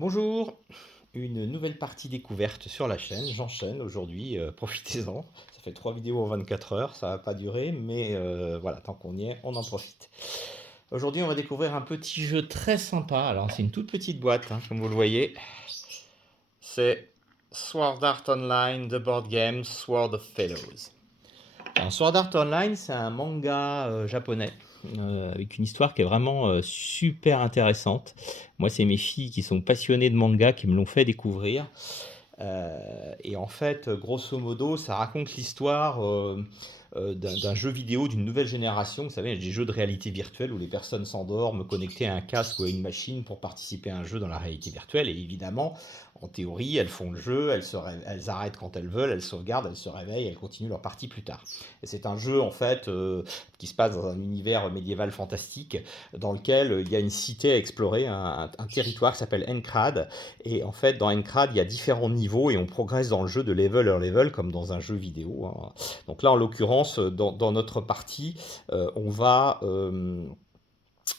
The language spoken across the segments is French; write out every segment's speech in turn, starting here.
Bonjour, une nouvelle partie découverte sur la chaîne. J'enchaîne aujourd'hui, profitez-en. Ça fait 3 vidéos en 24 heures, ça va pas durer, mais voilà, tant qu'on y est, on en profite. Aujourd'hui, on va découvrir un petit jeu très sympa. Alors, c'est une toute petite boîte, hein, comme vous le voyez. C'est Sword Art Online, The Board Game, Sword of Fellows. Alors, Sword Art Online, c'est un manga japonais avec une histoire qui est vraiment super intéressante. Moi, c'est mes filles qui sont passionnées de manga qui me l'ont fait découvrir. Et en fait, grosso modo, ça raconte l'histoire d'un jeu vidéo d'une nouvelle génération. Vous savez, il y a des jeux de réalité virtuelle où les personnes s'endorment connectées à un casque ou à une machine pour participer à un jeu dans la réalité virtuelle. Et évidemment, en théorie, elles font le jeu, elles arrêtent quand elles veulent, elles sauvegardent, elles se réveillent, elles continuent leur partie plus tard. Et c'est un jeu en fait qui se passe dans un univers médiéval fantastique dans lequel il y a une cité à explorer, un territoire qui s'appelle Enkrad. Et en fait, dans Enkrad, il y a différents niveaux et on progresse dans le jeu de level en level comme dans un jeu vidéo, hein. Donc là, en l'occurrence, dans notre partie,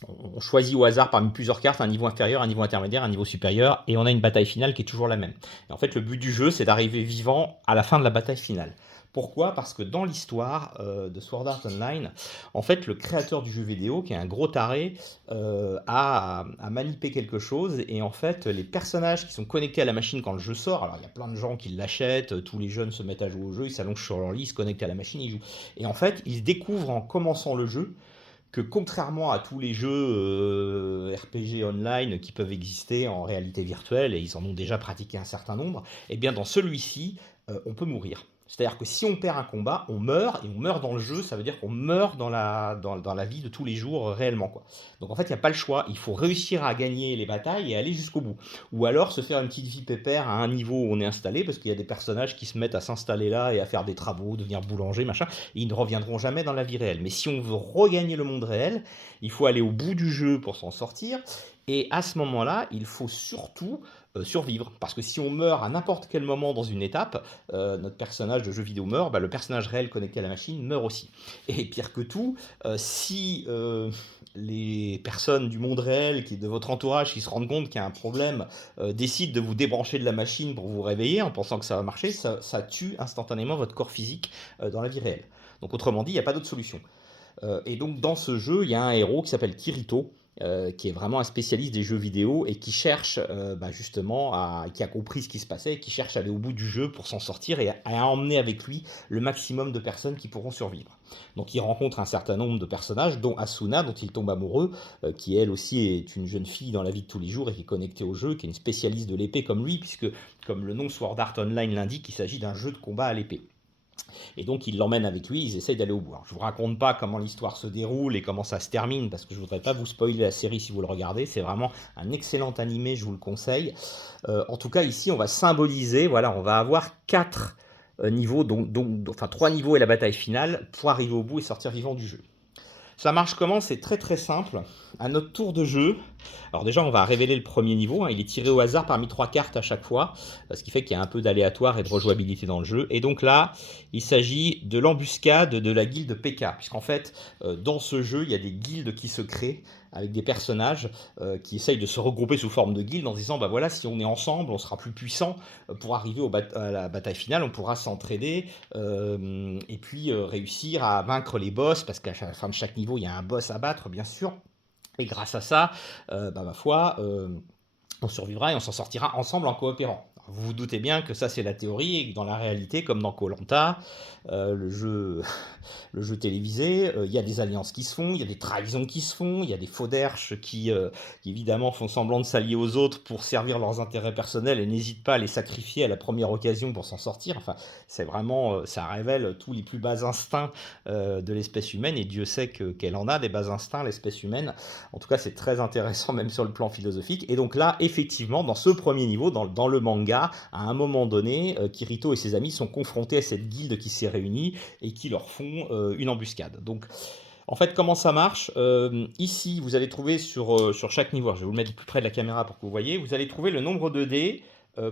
on choisit au hasard parmi plusieurs cartes un niveau inférieur, un niveau intermédiaire, un niveau supérieur, et on a une bataille finale qui est toujours la même. Et en fait, le but du jeu, c'est d'arriver vivant à la fin de la bataille finale. Pourquoi? Parce que dans l'histoire de Sword Art Online, en fait, le créateur du jeu vidéo, qui est un gros taré, a manipulé quelque chose. Et en fait, les personnages qui sont connectés à la machine quand le jeu sort, alors il y a plein de gens qui l'achètent, tous les jeunes se mettent à jouer au jeu, ils s'allongent sur leur lit, ils se connectent à la machine, ils jouent. Et en fait, ils découvrent en commençant le jeu que contrairement à tous les jeux RPG online qui peuvent exister en réalité virtuelle, et ils en ont déjà pratiqué un certain nombre, et bien dans celui-ci, on peut mourir. C'est-à-dire que si on perd un combat, on meurt, et on meurt dans le jeu, ça veut dire qu'on meurt dans la vie de tous les jours réellement, quoi. Donc en fait, il n'y a pas le choix, il faut réussir à gagner les batailles et aller jusqu'au bout. Ou alors se faire une petite vie pépère à un niveau où on est installé, parce qu'il y a des personnages qui se mettent à s'installer là et à faire des travaux, devenir boulanger, machin, et ils ne reviendront jamais dans la vie réelle. Mais si on veut regagner le monde réel, il faut aller au bout du jeu pour s'en sortir. Et à ce moment-là, il faut surtout survivre. Parce que si on meurt à n'importe quel moment dans une étape, notre personnage de jeu vidéo meurt, bah, le personnage réel connecté à la machine meurt aussi. Et pire que tout, si les personnes du monde réel, de votre entourage, qui se rendent compte qu'il y a un problème, décident de vous débrancher de la machine pour vous réveiller en pensant que ça va marcher, ça tue instantanément votre corps physique dans la vie réelle. Donc autrement dit, il n'y a pas d'autre solution. Et donc dans ce jeu, il y a un héros qui s'appelle Kirito, qui est vraiment un spécialiste des jeux vidéo et qui cherche justement qui a compris ce qui se passait et qui cherche à aller au bout du jeu pour s'en sortir et à emmener avec lui le maximum de personnes qui pourront survivre. Donc il rencontre un certain nombre de personnages, dont Asuna, dont il tombe amoureux, qui elle aussi est une jeune fille dans la vie de tous les jours et qui est connectée au jeu, qui est une spécialiste de l'épée comme lui, puisque comme le nom Sword Art Online l'indique, il s'agit d'un jeu de combat à l'épée. Et donc il l'emmène avec lui, ils essayent d'aller au bout. Alors, je ne vous raconte pas comment l'histoire se déroule et comment ça se termine, parce que je ne voudrais pas vous spoiler la série si vous le regardez. C'est vraiment un excellent animé, je vous le conseille. En tout cas, ici, on va symboliser, voilà, on va avoir 4 niveaux, enfin 3 niveaux et la bataille finale, pour arriver au bout et sortir vivant du jeu. Ça marche comment? C'est très très simple. À notre tour de jeu, alors déjà on va révéler le premier niveau, hein. Il est tiré au hasard parmi 3 cartes à chaque fois, ce qui fait qu'il y a un peu d'aléatoire et de rejouabilité dans le jeu. Et donc là, il s'agit de l'embuscade de la guilde PK, puisqu'en fait, dans ce jeu, il y a des guildes qui se créent avec des personnages qui essayent de se regrouper sous forme de guilde en disant bah voilà, si on est ensemble, on sera plus puissant pour arriver à la bataille finale, on pourra s'entraider et puis réussir à vaincre les boss, parce qu'à la fin de chaque niveau, il y a un boss à battre, bien sûr. Et grâce à ça, ma foi, on survivra et on s'en sortira ensemble en coopérant. Vous vous doutez bien que ça c'est la théorie et que dans la réalité, comme dans koh le jeu, le jeu télévisé, il y a des alliances qui se font, il y a des trahisons qui se font, il y a des faux derches qui évidemment font semblant de s'allier aux autres pour servir leurs intérêts personnels et n'hésitent pas à les sacrifier à la première occasion pour s'en sortir. Enfin, c'est vraiment, ça révèle tous les plus bas instincts de l'espèce humaine, et Dieu sait qu'elle en a des bas instincts, l'espèce humaine. En tout cas, c'est très intéressant même sur le plan philosophique. Et donc là, effectivement, dans ce premier niveau, dans le manga, à un moment donné, Kirito et ses amis sont confrontés à cette guilde qui s'est réunie et qui leur font une embuscade. Donc, en fait, comment ça marche? Ici, vous allez trouver sur chaque niveau, je vais vous le mettre plus près de la caméra pour que vous voyez, vous allez trouver le nombre de dés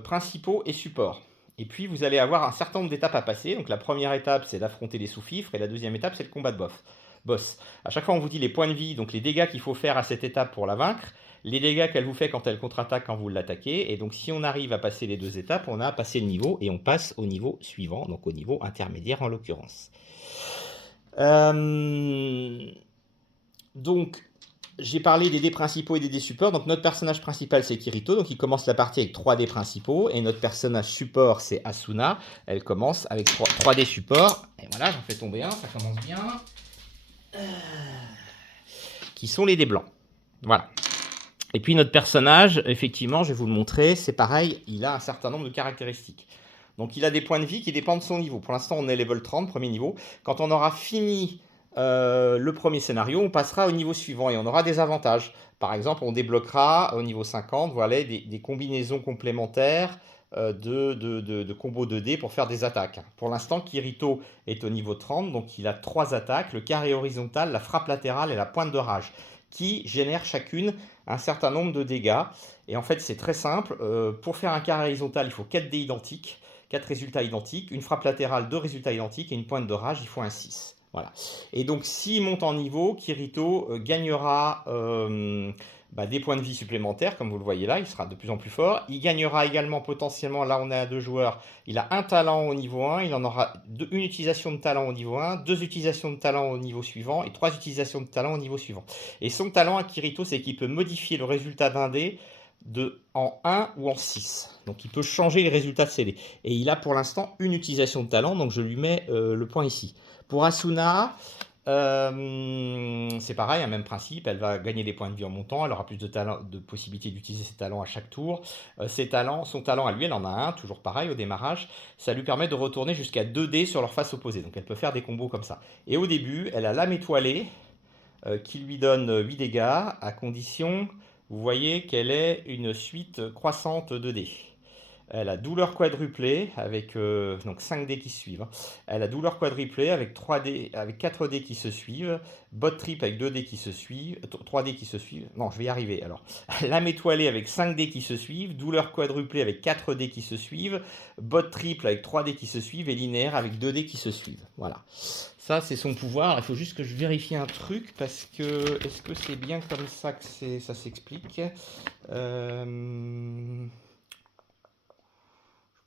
principaux et supports. Et puis, vous allez avoir un certain nombre d'étapes à passer. Donc, la première étape, c'est d'affronter les sous-fifres, et la deuxième étape, c'est le combat de boss. À chaque fois, on vous dit les points de vie, donc les dégâts qu'il faut faire à cette étape pour la vaincre. les dégâts qu'elle vous fait quand elle contre-attaque quand vous l'attaquez. Et donc si on arrive à passer les 2 étapes, on a passé le niveau et on passe au niveau suivant, donc au niveau intermédiaire en l'occurrence. Donc j'ai parlé des dés principaux et des dés supports. Donc notre personnage principal c'est Kirito, donc il commence la partie avec 3 dés principaux. Et notre personnage support c'est Asuna, elle commence avec 3 dés supports. Et voilà, j'en fais tomber un, ça commence bien. Qui sont les dés blancs. Voilà. Et puis notre personnage, effectivement, je vais vous le montrer, c'est pareil, il a un certain nombre de caractéristiques. Donc il a des points de vie qui dépendent de son niveau. Pour l'instant, on est level 30, premier niveau. Quand on aura fini le premier scénario, on passera au niveau suivant et on aura des avantages. Par exemple, on débloquera au niveau 50 voilà, des combinaisons complémentaires de combos de dés pour faire des attaques. Pour l'instant, Kirito est au niveau 30, donc il a 3 attaques, le carré horizontal, la frappe latérale et la pointe de rage, qui génèrent chacune un certain nombre de dégâts. Et en fait, c'est très simple. Pour faire un carré horizontal, il faut 4 dés identiques, 4 résultats identiques, une frappe latérale, 2 résultats identiques, et une pointe de rage, il faut un 6. Voilà. Et donc, s'il monte en niveau, Kirito gagnera des points de vie supplémentaires, comme vous le voyez là, il sera de plus en plus fort. Il gagnera également potentiellement, là on est à 2 joueurs, il a un talent au niveau 1, il en aura une utilisation de talent au niveau 1, 2 utilisations de talent au niveau suivant, et 3 utilisations de talent au niveau suivant. Et son talent à Kirito, c'est qu'il peut modifier le résultat d'un dé en 1 ou en 6. Donc il peut changer les résultats de ses dés. Et il a pour l'instant une utilisation de talent, donc je lui mets le point ici. Pour Asuna, c'est pareil, un même principe, elle va gagner des points de vie en montant, elle aura plus de possibilités d'utiliser ses talents à chaque tour. Son talent à lui, elle en a un, toujours pareil au démarrage, ça lui permet de retourner jusqu'à 2 dés sur leur face opposée, donc elle peut faire des combos comme ça. Et au début, elle a l'âme étoilée, qui lui donne 8 dégâts, à condition, vous voyez qu'elle ait une suite croissante de dés. Elle a douleur quadruplée avec donc 5 dés qui se suivent. Elle a douleur quadruplée avec 3 dés, avec 4 dés qui se suivent. Bot trip avec 2 dés qui se suivent. 3 dés qui se suivent. Non, je vais y arriver alors. Lame étoilée avec 5 dés qui se suivent. Douleur quadruplée avec 4 dés qui se suivent. Bot triple avec 3 dés qui se suivent. Et linéaire avec 2 dés qui se suivent. Voilà. Ça, c'est son pouvoir. Il faut juste que je vérifie un truc parce que est-ce que c'est bien comme ça que ça s'explique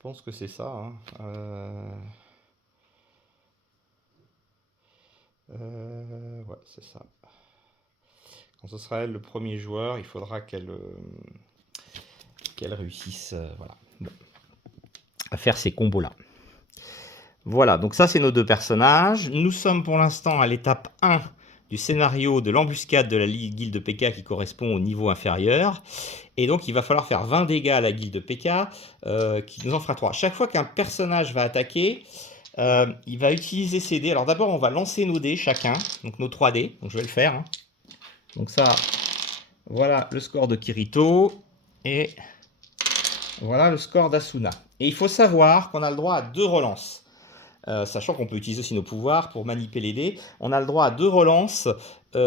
Je pense que c'est ça. Hein. Ouais, c'est ça. Quand ce sera elle le premier joueur, il faudra qu'elle réussisse voilà, bon, à faire ces combos-là. Voilà, donc ça c'est nos 2 personnages. Nous sommes pour l'instant à l'étape 1 du scénario de l'embuscade de la guilde PK qui correspond au niveau inférieur. Et donc il va falloir faire 20 dégâts à la guilde PK, qui nous en fera 3. Chaque fois qu'un personnage va attaquer, il va utiliser ses dés. Alors d'abord on va lancer nos dés chacun, donc nos 3 dés, donc je vais le faire. Hein. Donc ça, voilà le score de Kirito, et voilà le score d'Asuna. Et il faut savoir qu'on a le droit à 2 relances. Sachant qu'on peut utiliser aussi nos pouvoirs pour manipuler les dés. On a le droit à 2 relances et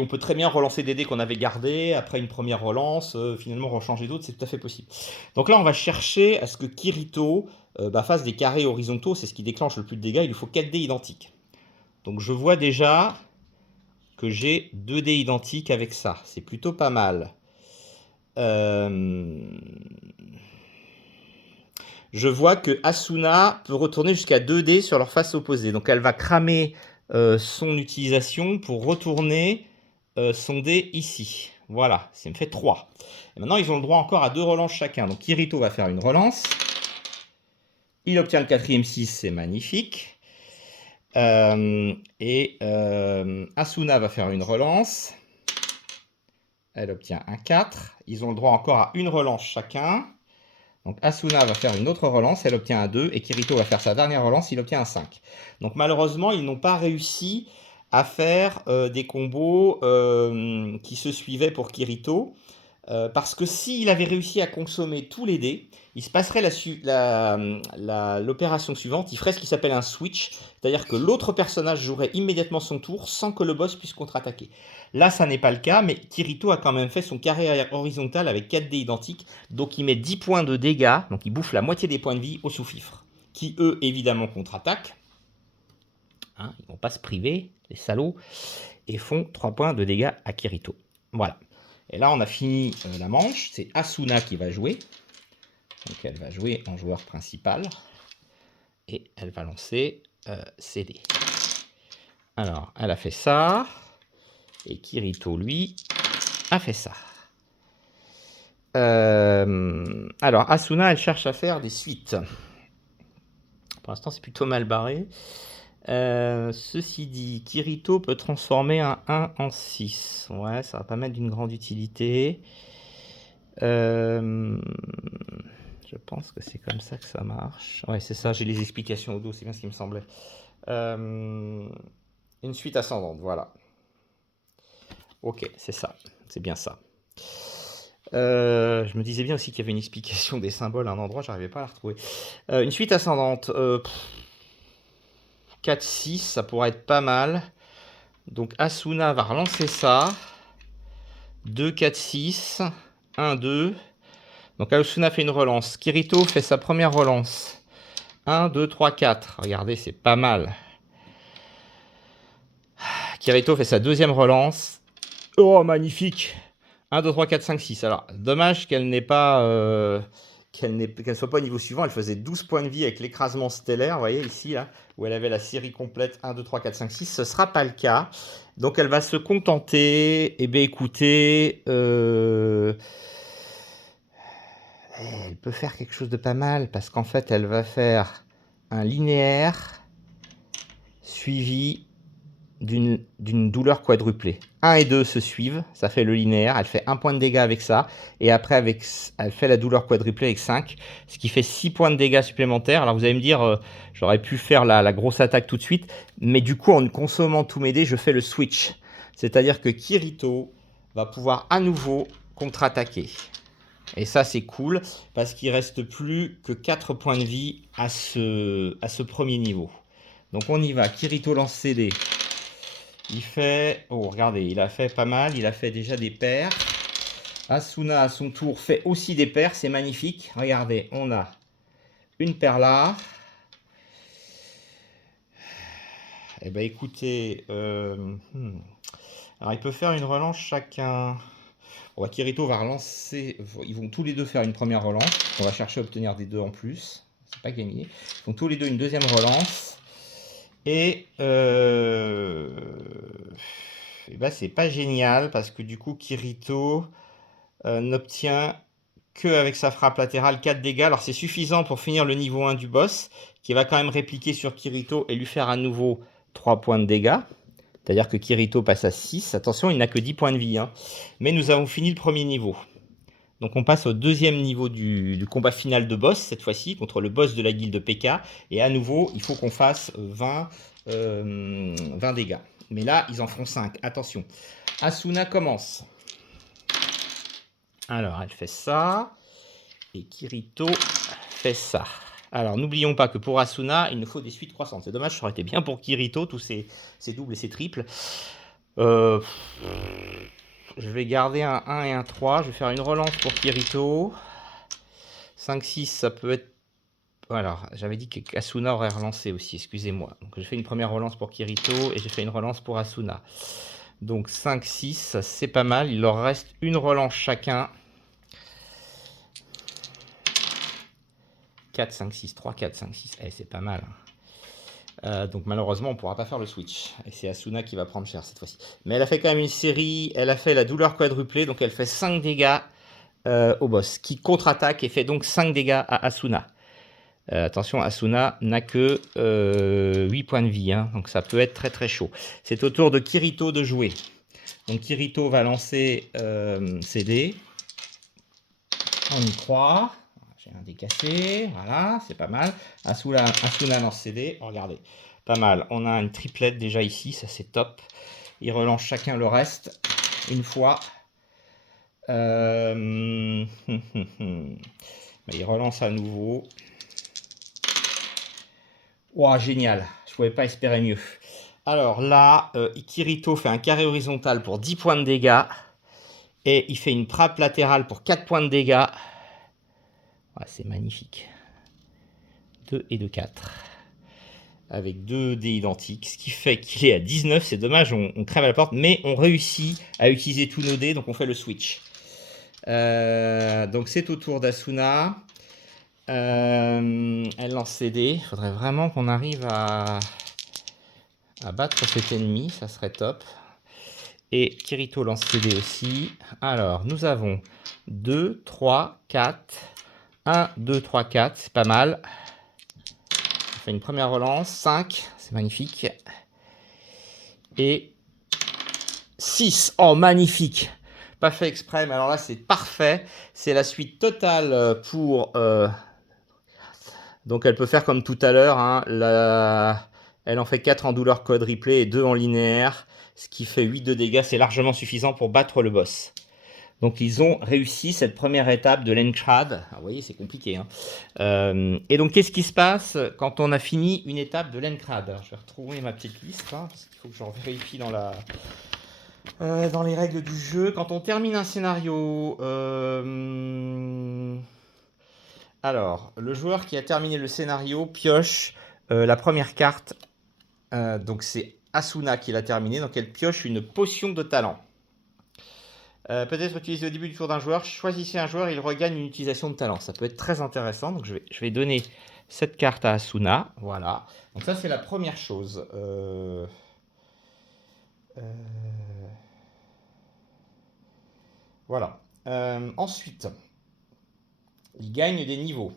on peut très bien relancer des dés qu'on avait gardés après une première relance, finalement rechanger d'autres, c'est tout à fait possible. Donc là on va chercher à ce que Kirito fasse des carrés horizontaux, c'est ce qui déclenche le plus de dégâts, il lui faut 4 dés identiques. Donc je vois déjà que j'ai 2 dés identiques avec ça, c'est plutôt pas mal. Je vois que Asuna peut retourner jusqu'à 2 dés sur leur face opposée. Donc elle va cramer son utilisation pour retourner son dé ici. Voilà, ça me fait 3. Et maintenant, ils ont le droit encore à 2 relances chacun. Donc Kirito va faire une relance. Il obtient le 4e 6, c'est magnifique. Asuna va faire une relance. Elle obtient un 4. Ils ont le droit encore à une relance chacun. Donc Asuna va faire une autre relance, elle obtient un 2, et Kirito va faire sa dernière relance, il obtient un 5. Donc malheureusement, ils n'ont pas réussi à faire des combos qui se suivaient pour Kirito, parce que s'il avait réussi à consommer tous les dés, il se passerait l'opération suivante, il ferait ce qui s'appelle un switch, c'est-à-dire que l'autre personnage jouerait immédiatement son tour sans que le boss puisse contre-attaquer. Là, ça n'est pas le cas, mais Kirito a quand même fait son carré horizontal avec 4 dés identiques, donc il met 10 points de dégâts, donc il bouffe la moitié des points de vie aux sous-fifres, qui eux, évidemment, contre-attaquent. Hein, ils ne vont pas se priver, les salauds, et font 3 points de dégâts à Kirito. Voilà. Et là, on a fini la manche. C'est Asuna qui va jouer. Donc, elle va jouer en joueur principal. Et elle va lancer ses dés. Alors, elle a fait ça. Et Kirito, lui, a fait ça. Alors, Asuna, elle cherche à faire des suites. Pour l'instant, c'est plutôt mal barré. Ceci dit, Kirito peut transformer un 1 en 6. Ouais, ça va pas mettre d'une grande utilité. Je pense que c'est comme ça que ça marche. Ouais, c'est ça, j'ai les explications au dos, c'est bien ce qui me semblait. Une suite ascendante, voilà. Ok, c'est ça, c'est bien ça. Je me disais bien aussi qu'il y avait une explication des symboles à un endroit, j'arrivais pas à la retrouver. Une suite ascendante, 4-6, ça pourrait être pas mal. Donc Asuna va relancer ça. 2, 4, 6, 1, 2. Donc Asuna fait une relance. Kirito fait sa première relance. 1, 2, 3, 4. Regardez, c'est pas mal. Kirito fait sa deuxième relance. Oh, magnifique. 1, 2, 3, 4, 5, 6. Alors, dommage qu'elle n'ait pas... qu'elle soit pas au niveau suivant. Elle faisait 12 points de vie avec l'écrasement stellaire. Vous voyez ici, là, où elle avait la série complète 1, 2, 3, 4, 5, 6. Ce ne sera pas le cas. Donc, elle va se contenter. Eh bien, écoutez... elle peut faire quelque chose de pas mal. Parce qu'en fait, elle va faire un linéaire suivi d'une douleur quadruplée. 1 et 2 se suivent, ça fait le linéaire, elle fait 1 point de dégâts avec ça, et après elle fait la douleur quadruplée avec 5, ce qui fait 6 points de dégâts supplémentaires. Alors vous allez me dire, j'aurais pu faire la grosse attaque tout de suite, mais du coup en consommant tous mes dés, je fais le switch. C'est-à-dire que Kirito va pouvoir à nouveau contre-attaquer. Et ça c'est cool, parce qu'il reste plus que 4 points de vie à ce premier niveau. Donc on y va, Kirito lance ses dés. Il fait... Oh, regardez, il a fait pas mal. Il a fait déjà des paires. Asuna, à son tour, fait aussi des paires. C'est magnifique. Regardez, on a une paire là. Eh bien, écoutez... Alors, il peut faire une relance chacun. Bon, Kirito va relancer... Ils vont tous les deux faire une première relance. On va chercher à obtenir des deux en plus. C'est pas gagné. Ils font tous les deux une deuxième relance. Et ben c'est pas génial parce que du coup Kirito n'obtient que avec sa frappe latérale 4 dégâts. Alors c'est suffisant pour finir le niveau 1 du boss qui va quand même répliquer sur Kirito et lui faire à nouveau 3 points de dégâts. C'est-à-dire que Kirito passe à 6. Attention, il n'a que 10 points de vie. Hein. Mais nous avons fini le premier niveau. Donc on passe au deuxième niveau du combat final de boss, cette fois-ci, contre le boss de la guilde PK. Et à nouveau, il faut qu'on fasse 20 dégâts. Mais là, ils en feront 5. Attention. Asuna commence. Alors, elle fait ça. Et Kirito fait ça. Alors, n'oublions pas que pour Asuna, il nous faut des suites croissantes. C'est dommage, ça aurait été bien pour Kirito, tous ces doubles et ces triples. Je vais garder un 1 et un 3. Je vais faire une relance pour Kirito. 5-6, ça peut être... Alors, j'avais dit que Asuna aurait relancé aussi, excusez-moi. Donc, j'ai fait une première relance pour Kirito et j'ai fait une relance pour Asuna. Donc, 5-6, c'est pas mal. Il leur reste une relance chacun. 4, 5, 6, 3, 4, 5, 6. Eh, c'est pas mal. Donc malheureusement, on ne pourra pas faire le switch. Et c'est Asuna qui va prendre cher cette fois-ci. Mais elle a fait quand même une série. Elle a fait la douleur quadruplée. Donc elle fait 5 dégâts au boss. Qui contre-attaque et fait donc 5 dégâts à Asuna. Attention, Asuna n'a que 8 points de vie. Hein, donc ça peut être très très chaud. C'est au tour de Kirito de jouer. Donc Kirito va lancer ses dés. On y croit. J'ai un dé cassé, voilà, c'est pas mal. Asuna lance ses dés, regardez, pas mal. On a une triplette déjà ici, ça c'est top. Ils relancent chacun le reste, une fois. Ils relancent à nouveau. Wow, génial, je pouvais pas espérer mieux. Alors là, Kirito fait un carré horizontal pour 10 points de dégâts. Et il fait une frappe latérale pour 4 points de dégâts. Ouais, c'est magnifique. 2 et 2, 4. avec 2 dés identiques, ce qui fait qu'il est à 19. C'est dommage, on crève à la porte, mais on réussit à utiliser tous nos dés, donc on fait le switch. Donc c'est au tour d'Asuna. Elle lance ses dés. Il faudrait vraiment qu'on arrive à battre cet ennemi, ça serait top. Et Kirito lance ses dés aussi. Alors, nous avons 2, 3, 4. 1, 2, 3, 4, c'est pas mal. On fait une première relance. 5, c'est magnifique. Et 6, oh magnifique. Pas fait exprès, mais alors là c'est parfait. C'est la suite totale pour... Donc elle peut faire comme tout à l'heure. Hein, elle en fait 4 en douleur quadruplée et 2 en linéaire. Ce qui fait 8 de dégâts. C'est largement suffisant pour battre le boss. Donc ils ont réussi cette première étape de l'Encrad. Vous voyez, c'est compliqué. Hein. Et donc qu'est-ce qui se passe quand on a fini une étape de l'Encrad? Je vais retrouver ma petite liste, hein, parce qu'il faut que j'en vérifie dans les règles du jeu. Quand on termine un scénario... Alors, le joueur qui a terminé le scénario pioche la première carte. Donc c'est Asuna qui l'a terminé. Donc elle pioche une potion de talent. Peut-être utilisé au début du tour d'un joueur. Choisissez un joueur, il regagne une utilisation de talent. Ça peut être très intéressant. Donc je vais donner cette carte à Asuna. Voilà. Donc ça c'est la première chose. Voilà. Ensuite, ils gagnent des niveaux.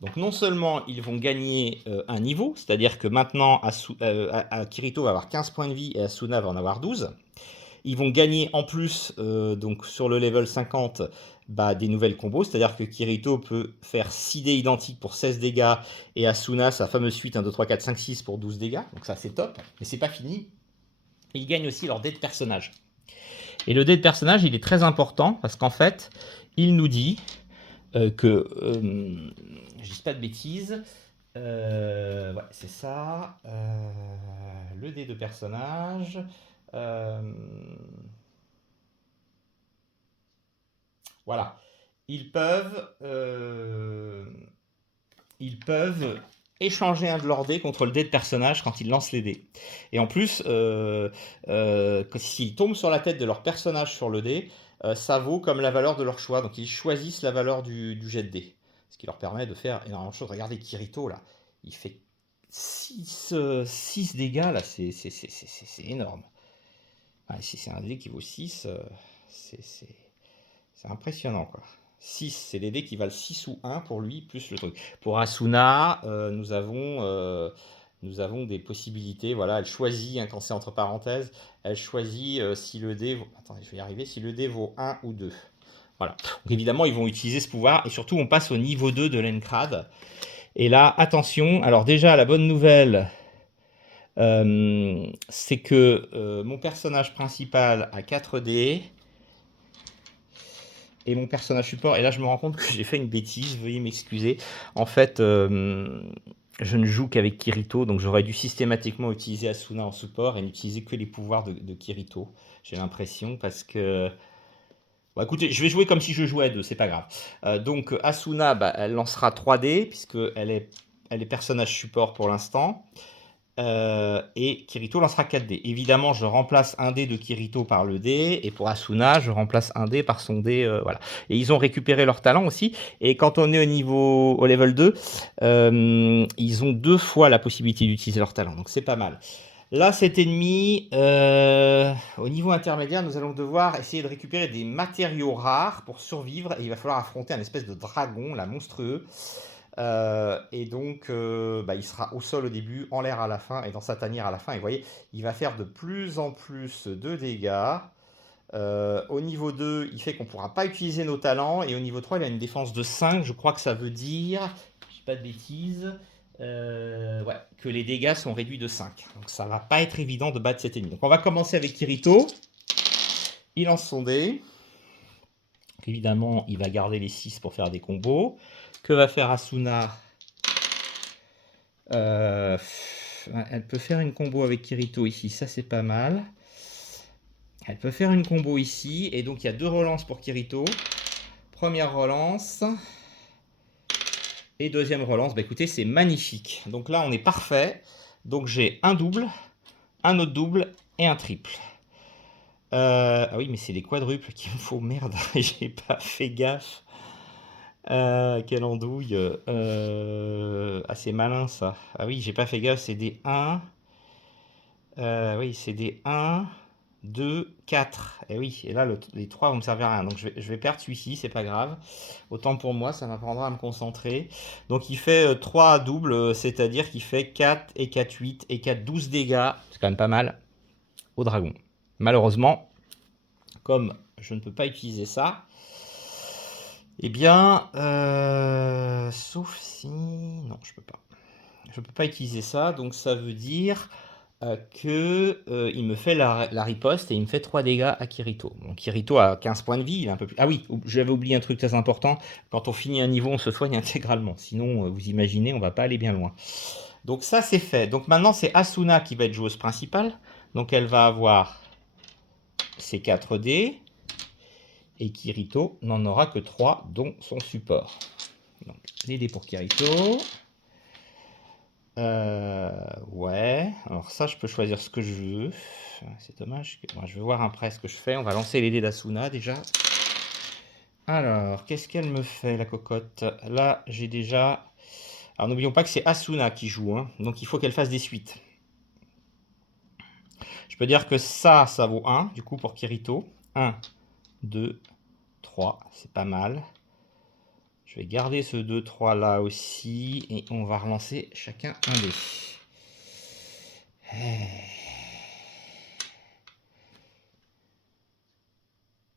Donc non seulement ils vont gagner un niveau, c'est-à-dire que maintenant Kirito va avoir 15 points de vie et Asuna va en avoir 12. Ils vont gagner en plus, donc sur le level 50, des nouvelles combos, c'est-à-dire que Kirito peut faire 6 dés identiques pour 16 dégâts et Asuna sa fameuse suite 1, 2, 3, 4, 5, 6 pour 12 dégâts. Donc ça c'est top, mais c'est pas fini. Ils gagnent aussi leur dé de personnage. Et le dé de personnage il est très important parce qu'en fait il nous dit que, je dis pas de bêtises, ouais, c'est ça, le dé de personnage, voilà, ils peuvent échanger un de leurs dés contre le dé de personnage quand ils lancent les dés. Et en plus, s'ils tombent sur la tête de leur personnage sur le dé, ça vaut comme la valeur de leur choix. Donc ils choisissent la valeur du jet de dés. Ce qui leur permet de faire énormément de choses. Regardez Kirito là, il fait 6 dégâts là, c'est énorme. Ah, si c'est un dé qui vaut 6, c'est impressionnant quoi. 6, c'est les dés qui valent 6 ou 1 pour lui, plus le truc. Pour Asuna, nous avons des possibilités. Voilà, elle choisit, hein, quand c'est entre parenthèses, elle choisit si le dé... Attendez, je vais y arriver. Si le dé vaut 1 ou 2. Voilà. Donc évidemment, ils vont utiliser ce pouvoir. Et surtout, on passe au niveau 2 de l'Encrad. Et là, attention. Alors déjà, la bonne nouvelle, c'est que mon personnage principal a 4 dés. Et mon personnage support, et là je me rends compte que j'ai fait une bêtise, veuillez m'excuser. En fait, je ne joue qu'avec Kirito, donc j'aurais dû systématiquement utiliser Asuna en support et n'utiliser que les pouvoirs de Kirito. J'ai l'impression, parce que... Bon, écoutez, je vais jouer comme si je jouais à 2, c'est pas grave. Donc Asuna, elle lancera 3 dés, puisqu'elle est personnage support pour l'instant. Et Kirito lancera 4 dés. Évidemment, je remplace un dé de Kirito par le dé, et pour Asuna, je remplace un dé par son dé. Voilà. Et ils ont récupéré leur talent aussi. Et quand on est au level 2, ils ont 2 fois la possibilité d'utiliser leur talent. Donc c'est pas mal. Là, cet ennemi, au niveau intermédiaire, nous allons devoir essayer de récupérer des matériaux rares pour survivre. Et il va falloir affronter un espèce de dragon, là, monstrueux. Et donc, il sera au sol au début, en l'air à la fin et dans sa tanière à la fin. Et vous voyez, il va faire de plus en plus de dégâts. Au niveau 2, il fait qu'on ne pourra pas utiliser nos talents. Et au niveau 3, il a une défense de 5. Je crois que ça veut dire, je ne dis pas de bêtises, que les dégâts sont réduits de 5. Donc ça ne va pas être évident de battre cet ennemi. Donc on va commencer avec Kirito. Il lance son dé. Évidemment, il va garder les 6 pour faire des combos. Que va faire Asuna? Elle peut faire une combo avec Kirito ici, ça c'est pas mal. Elle peut faire une combo ici, et donc il y a 2 relances pour Kirito. Première relance. Et deuxième relance, bah écoutez, c'est magnifique. Donc là, on est parfait. Donc j'ai un double, un autre double et un triple. Ah oui, mais c'est les quadruples qu'il me faut. Merde, j'ai pas fait gaffe. Quelle andouille. Ah, c'est malin ça. Ah oui, j'ai pas fait gaffe, c'est des 1. Oui, c'est des 1, 2, 4. Et oui, et là, les 3 vont me servir à rien. Donc je vais perdre celui-ci, c'est pas grave. Autant pour moi, ça m'apprendra à me concentrer. Donc il fait 3 doubles, c'est-à-dire qu'il fait 4 et 4, 8 et 4, 12 dégâts. C'est quand même pas mal au dragon. Malheureusement, comme je ne peux pas utiliser ça, eh bien, sauf si... Non, je peux pas. Je peux pas utiliser ça, donc ça veut dire que il me fait la riposte et il me fait 3 dégâts à Kirito. Bon, Kirito a 15 points de vie, il est un peu plus... Ah oui, j'avais oublié un truc très important. Quand on finit un niveau, on se soigne intégralement. Sinon, vous imaginez, on va pas aller bien loin. Donc ça, c'est fait. Donc maintenant, c'est Asuna qui va être joueuse principale. Donc elle va avoir ses 4 dés. Et Kirito n'en aura que 3, dont son support. Donc, les dés pour Kirito. Ouais. Alors ça, je peux choisir ce que je veux. C'est dommage. Moi, je vais voir après ce que je fais. On va lancer les dés d'Asuna déjà. Alors, qu'est-ce qu'elle me fait, la cocotte? Là, j'ai déjà... Alors, n'oublions pas que c'est Asuna qui joue. Hein. Donc, il faut qu'elle fasse des suites. Je peux dire que ça vaut 1, du coup, pour Kirito. 1, 2, 3. C'est pas mal. Je vais garder ce 2-3 là aussi. Et on va relancer chacun un dé.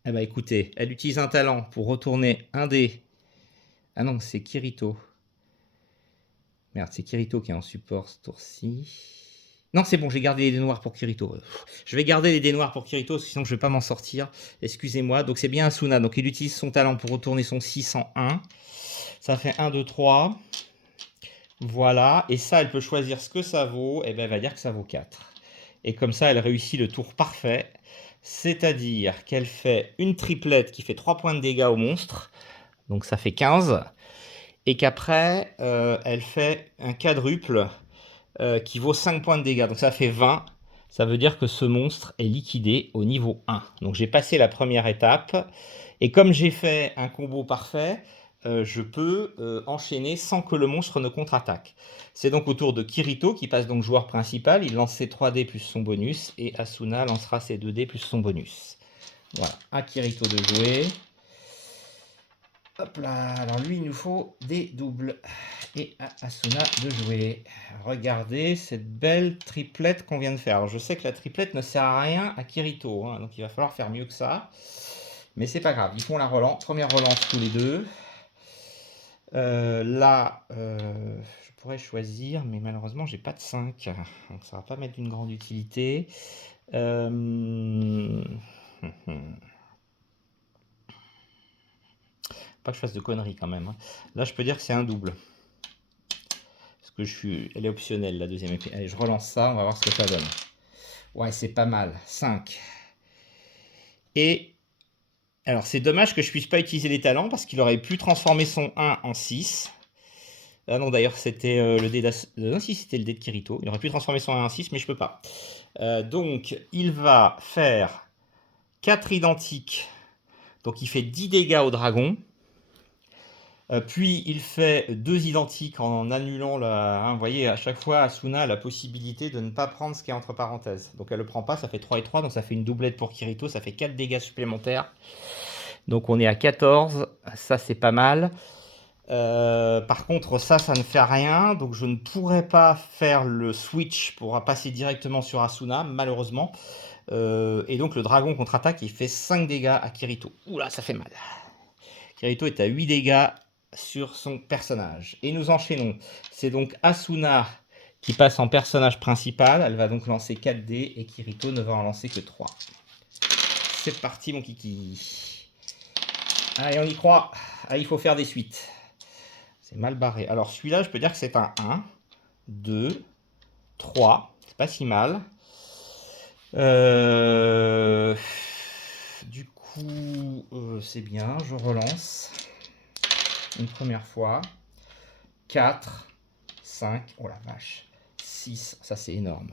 Eh ben écoutez, elle utilise un talent pour retourner un dé. Ah non, c'est Kirito. Merde, c'est Kirito qui est en support ce tour-ci. Non, c'est bon, j'ai gardé les dés noirs pour Kirito. Je vais garder les dés noirs pour Kirito, sinon je ne vais pas m'en sortir. Excusez-moi. Donc c'est bien Asuna. Donc il utilise son talent pour retourner son 6 en 1. Ça fait 1, 2, 3. Voilà. Et ça, elle peut choisir ce que ça vaut. Et bien, elle va dire que ça vaut 4. Et comme ça, elle réussit le tour parfait. C'est-à-dire qu'elle fait une triplette qui fait 3 points de dégâts au monstre. Donc ça fait 15. Et qu'après, elle fait un quadruple qui vaut 5 points de dégâts. Donc ça fait 20. Ça veut dire que ce monstre est liquidé au niveau 1. Donc j'ai passé la première étape. Et comme j'ai fait un combo parfait, je peux enchaîner sans que le monstre ne contre-attaque. C'est donc au tour de Kirito qui passe donc joueur principal. Il lance ses 3 dés plus son bonus. Et Asuna lancera ses 2 dés plus son bonus. Voilà, à Kirito de jouer. Hop là, alors lui il nous faut des doubles. Et à Asuna de jouer. Regardez cette belle triplette qu'on vient de faire. Alors, je sais que la triplette ne sert à rien à Kirito, hein, donc il va falloir faire mieux que ça. Mais c'est pas grave, ils font la relance, première relance tous les deux. Là, je pourrais choisir, mais malheureusement j'ai pas de 5. Donc ça va pas mettre d'une grande utilité. Pas que je fasse de conneries quand même. Hein. Là, je peux dire que c'est un double. Parce que elle est optionnelle, la deuxième épée. Allez, je relance ça, on va voir ce que ça donne. Ouais, c'est pas mal. 5. Et... Alors, c'est dommage que je puisse pas utiliser les talents, parce qu'il aurait pu transformer son 1 en 6. Ah non, d'ailleurs, c'était le dé non, si, c'était le dé de Kirito. Il aurait pu transformer son 1 en 6, mais je peux pas. Donc, il va faire 4 identiques. Donc, il fait 10 dégâts au dragon. Puis il fait 2 identiques en annulant la... Hein, vous voyez, à chaque fois, Asuna a la possibilité de ne pas prendre ce qui est entre parenthèses. Donc elle ne le prend pas, ça fait 3 et 3, donc ça fait une doublette pour Kirito, ça fait 4 dégâts supplémentaires. Donc on est à 14, ça c'est pas mal. Par contre, ça ne fait rien, donc je ne pourrais pas faire le switch pour passer directement sur Asuna, malheureusement. Et donc le dragon contre-attaque, il fait 5 dégâts à Kirito. Oula, ça fait mal. Kirito est à 8 dégâts sur son personnage. Et nous enchaînons. C'est donc Asuna qui passe en personnage principal. Elle va donc lancer 4 dés et Kirito ne va en lancer que 3. C'est parti mon kiki. Allez, on y croit. Ah, il faut faire des suites. C'est mal barré. Alors celui-là, je peux dire que c'est un 1, 2, 3. C'est pas si mal. Du coup, c'est bien. Je relance. Une première fois. 4, 5, oh la vache, 6, ça c'est énorme.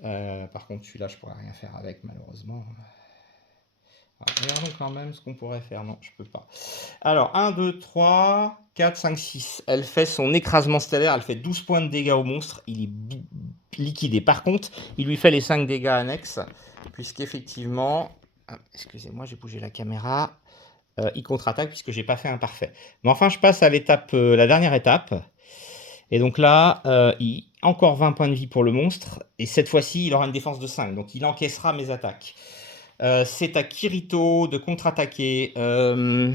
Par contre, celui-là, je pourrais rien faire avec, malheureusement. Alors, regardons quand même ce qu'on pourrait faire. Non, je peux pas. Alors, 1, 2, 3, 4, 5, 6. Elle fait son écrasement stellaire. Elle fait 12 points de dégâts au monstre. Il est liquidé. Par contre, il lui fait les 5 dégâts annexes. Puisqu'effectivement... Ah, excusez-moi, j'ai bougé la caméra. Il contre-attaque puisque j'ai pas fait un parfait. Mais enfin, je passe à l'étape, la dernière étape. Et donc là, encore 20 points de vie pour le monstre. Et cette fois-ci, il aura une défense de 5. Donc il encaissera mes attaques. C'est à Kirito de contre-attaquer. Je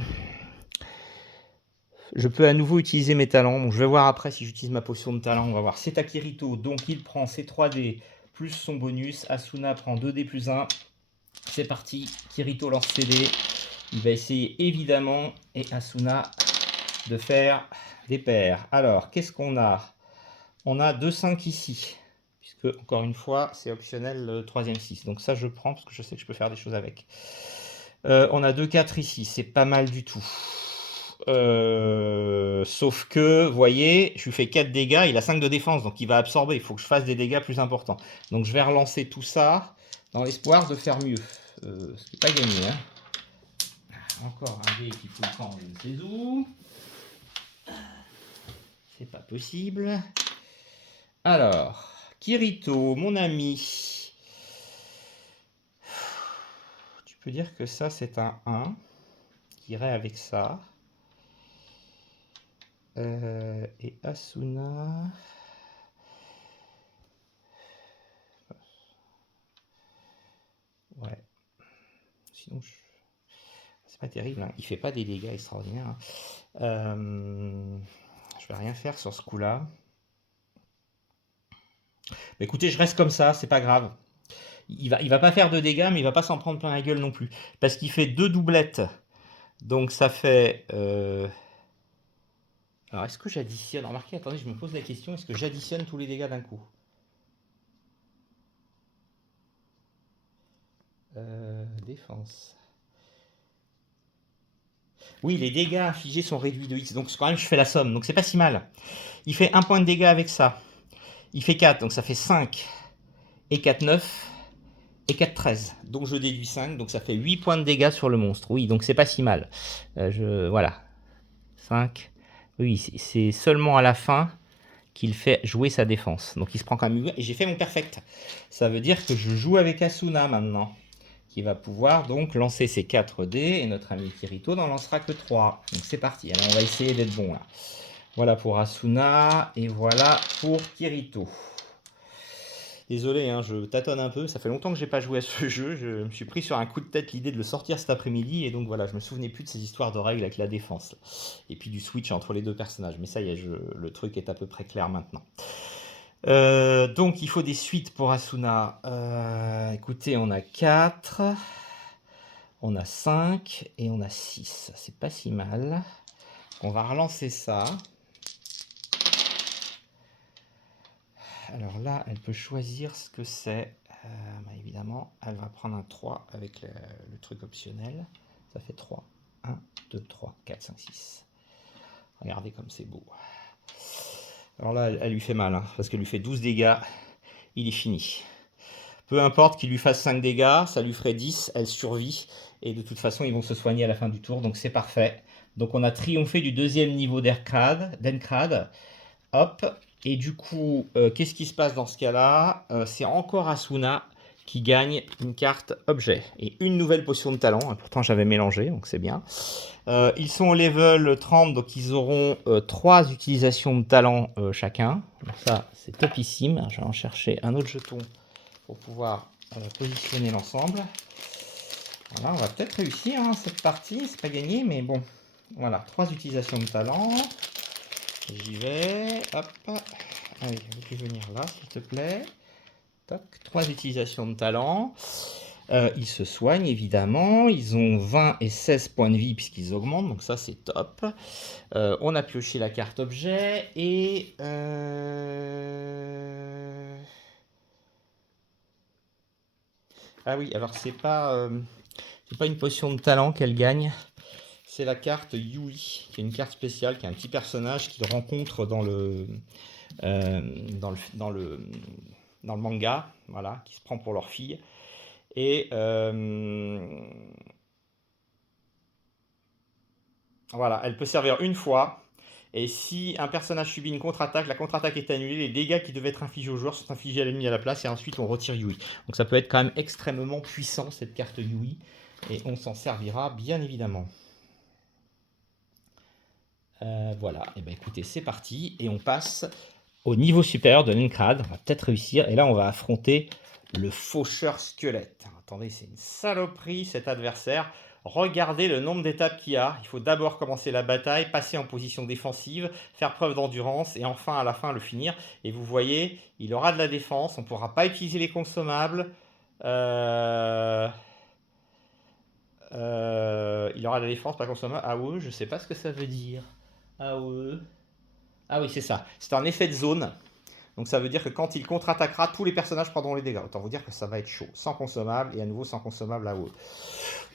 peux à nouveau utiliser mes talents. Donc je vais voir après si j'utilise ma potion de talent. On va voir. C'est à Kirito. Donc il prend ses 3D plus son bonus. Asuna prend 2D plus 1. C'est parti. Kirito lance ses dés. Il va essayer évidemment, et Asuna, de faire des paires. Alors, qu'est-ce qu'on a? On a 2-5 ici. Puisque, encore une fois, c'est optionnel le 3e 6. Donc ça, je prends parce que je sais que je peux faire des choses avec. On a 2-4 ici. C'est pas mal du tout. Sauf que, vous voyez, je lui fais 4 dégâts. Il a 5 de défense, donc il va absorber. Il faut que je fasse des dégâts plus importants. Donc je vais relancer tout ça dans l'espoir de faire mieux. Ce qui n'est pas gagné, hein. Encore un dé qu'il faut prendre, je ne sais où. C'est pas possible. Alors, Kirito, mon ami. Tu peux dire que ça, c'est un 1 qui irait avec ça. Et Asuna. Ouais. Sinon, c'est pas terrible. Hein. Il fait pas des dégâts extraordinaires. Hein. Je vais rien faire sur ce coup-là. Mais écoutez, je reste comme ça, c'est pas grave. Il va pas faire de dégâts, mais il va pas s'en prendre plein la gueule non plus. Parce qu'il fait 2 doublettes. Donc ça fait... Alors est-ce que j'additionne? Remarquez, attendez, je me pose la question, est-ce que j'additionne tous les dégâts d'un coup? Défense. Oui, les dégâts infligés sont réduits de X, donc quand même je fais la somme, donc c'est pas si mal. Il fait 1 point de dégâts avec ça. Il fait 4, donc ça fait 5. Et 4, 9. Et 4, 13. Donc je déduis 5, donc ça fait 8 points de dégâts sur le monstre. Oui, donc c'est pas si mal. Voilà. 5. Oui, c'est seulement à la fin qu'il fait jouer sa défense. Donc il se prend quand même... Et j'ai fait mon perfect. Ça veut dire que je joue avec Asuna maintenant, qui va pouvoir donc lancer ses 4 dés, et notre ami Kirito n'en lancera que 3. Donc c'est parti. Alors on va essayer d'être bon là. Voilà pour Asuna, et voilà pour Kirito. Désolé, hein, je tâtonne un peu, ça fait longtemps que j'ai pas joué à ce jeu, je me suis pris sur un coup de tête l'idée de le sortir cet après-midi, et donc voilà, je me souvenais plus de ces histoires de règles avec la défense, et puis du switch entre les deux personnages, mais ça y est, le truc est à peu près clair maintenant. Donc il faut des suites pour Asuna. Écoutez, on a 4, on a 5, et on a 6, c'est pas si mal. On va relancer ça. Alors là, elle peut choisir ce que c'est. Évidemment, elle va prendre un 3 avec le truc optionnel. Ça fait 3. 1, 2, 3, 4, 5, 6. Regardez comme c'est beau. Alors là, elle lui fait mal, hein, parce qu'elle lui fait 12 dégâts. Il est fini. Peu importe qu'il lui fasse 5 dégâts, ça lui ferait 10, elle survit. Et de toute façon, ils vont se soigner à la fin du tour, donc c'est parfait. Donc on a triomphé du 2e niveau d'Encrad. Hop. Et du coup, qu'est-ce qui se passe dans ce cas-là? C'est encore Asuna qui gagne une carte objet et une nouvelle potion de talent. Pourtant, j'avais mélangé, donc c'est bien. Ils sont au level 30, donc ils auront 3 utilisations de talent chacun. Donc ça, c'est topissime. Je vais en chercher un autre jeton pour pouvoir positionner l'ensemble. Voilà, on va peut-être réussir hein, cette partie. C'est pas gagné, mais bon. Voilà, 3 utilisations de talent. J'y vais, hop, allez, vous venir là s'il te plaît, toc, 3 utilisations de talent, ils se soignent évidemment, ils ont 20 et 16 points de vie puisqu'ils augmentent, donc ça c'est top. On a pioché la carte objet et... Ah oui, alors c'est pas une potion de talent qu'elle gagne, c'est la carte Yui, qui est une carte spéciale, qui est un petit personnage qu'il rencontre dans euh, dans le, dans le, dans le manga, voilà, qui se prend pour leur fille. Et voilà, elle peut servir une fois. Et si un personnage subit une contre-attaque, la contre-attaque est annulée, les dégâts qui devaient être infligés au joueur sont infligés à l'ennemi à la place, et ensuite on retire Yui. Donc ça peut être quand même extrêmement puissant, cette carte Yui, et on s'en servira bien évidemment. Voilà, et ben écoutez, c'est parti, et on passe au niveau supérieur de l'Encrad. On va peut-être réussir, et là on va affronter le faucheur squelette. Attendez, c'est une saloperie cet adversaire. Regardez le nombre d'étapes qu'il y a. Il faut d'abord commencer la bataille, passer en position défensive, faire preuve d'endurance et enfin à la fin le finir. Et vous voyez, il aura de la défense, on ne pourra pas utiliser les consommables. Il aura de la défense, pas consommable. Ah ouais, je sais pas ce que ça veut dire. Ah ouais. Ah oui, c'est ça. C'est un effet de zone. Donc ça veut dire que quand il contre-attaquera, tous les personnages prendront les dégâts. Autant vous dire que ça va être chaud. Sans consommable et à nouveau sans consommable là-haut.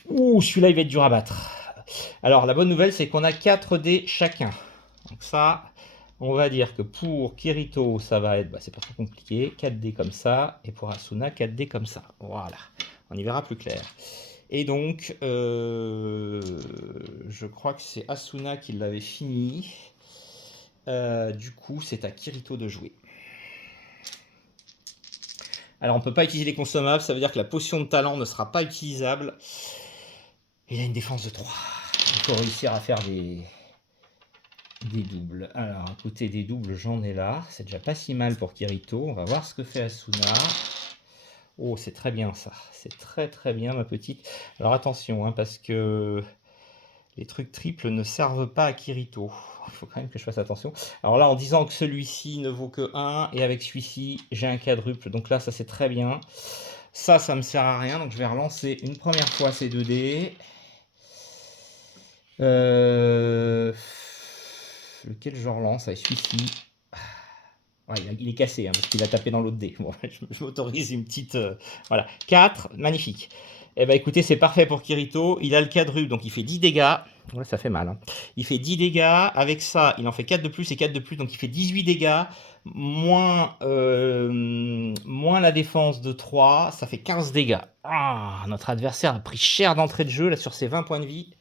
Ouh, celui-là il va être dur à battre. Alors la bonne nouvelle c'est qu'on a 4 dés chacun. Donc ça, on va dire que pour Kirito ça va être, c'est pas trop compliqué. 4 dés comme ça. Et pour Asuna 4 dés comme ça. Voilà. On y verra plus clair. Et donc, je crois que c'est Asuna qui l'avait fini. Du coup, c'est à Kirito de jouer. Alors, on ne peut pas utiliser les consommables, ça veut dire que la potion de talent ne sera pas utilisable. Il a une défense de 3. Il faut réussir à faire des doubles. Alors, à côté des doubles, j'en ai là. C'est déjà pas si mal pour Kirito. On va voir ce que fait Asuna. Oh, c'est très bien ça. C'est très très bien, ma petite. Alors, attention, hein, parce que les trucs triples ne servent pas à Kirito. Il faut quand même que je fasse attention. Alors là, en disant que celui-ci ne vaut que 1, et avec celui-ci, j'ai un quadruple. Donc là, ça c'est très bien. Ça me sert à rien. Donc je vais relancer une première fois ces 2 dés. Lequel je relance? Avec celui-ci. Ouais, il est cassé, hein, parce qu'il a tapé dans l'autre dé. Bon, je m'autorise une petite... voilà. 4, magnifique. Eh ben écoutez, c'est parfait pour Kirito. Il a le quadruple, donc il fait 10 dégâts. Ouais, ça fait mal. Hein. Il fait 10 dégâts. Avec ça, il en fait 4 de plus et 4 de plus. Donc il fait 18 dégâts. Moins la défense de 3. Ça fait 15 dégâts. Ah, notre adversaire a pris cher d'entrée de jeu là, sur ses 20 points de vie.